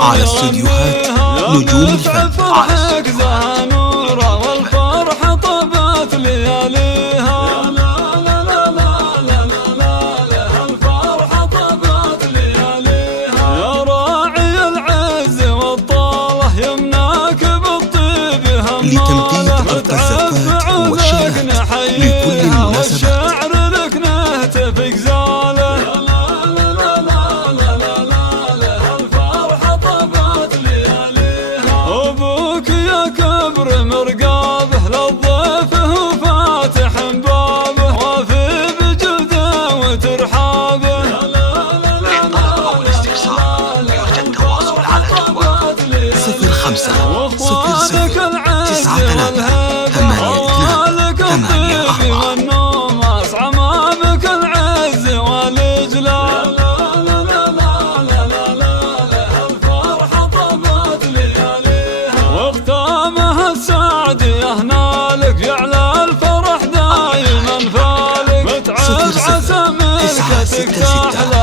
على استديوهات نجوم الفن. على استديوهات نورا والفرحة طابت لياليها. الفرحة طابت لياليها. يا راعي العز والطالة يمناك بالطيب همالة. لتمديد أرض الزفات والشيلات لكل المناسبات. مرقابه للضيفه وفاتح بابه وافي بجوده وترحابه. للطلب أو الاستفسار يرجى التواصل على جوال 05 00 93 82 والنوم أصعى بك العز والإجلال. الفرحة طابت لياليها واختامها السعد يهنالك يعلى الفرح دايما فالك. متعب عسى ملكتك تحلى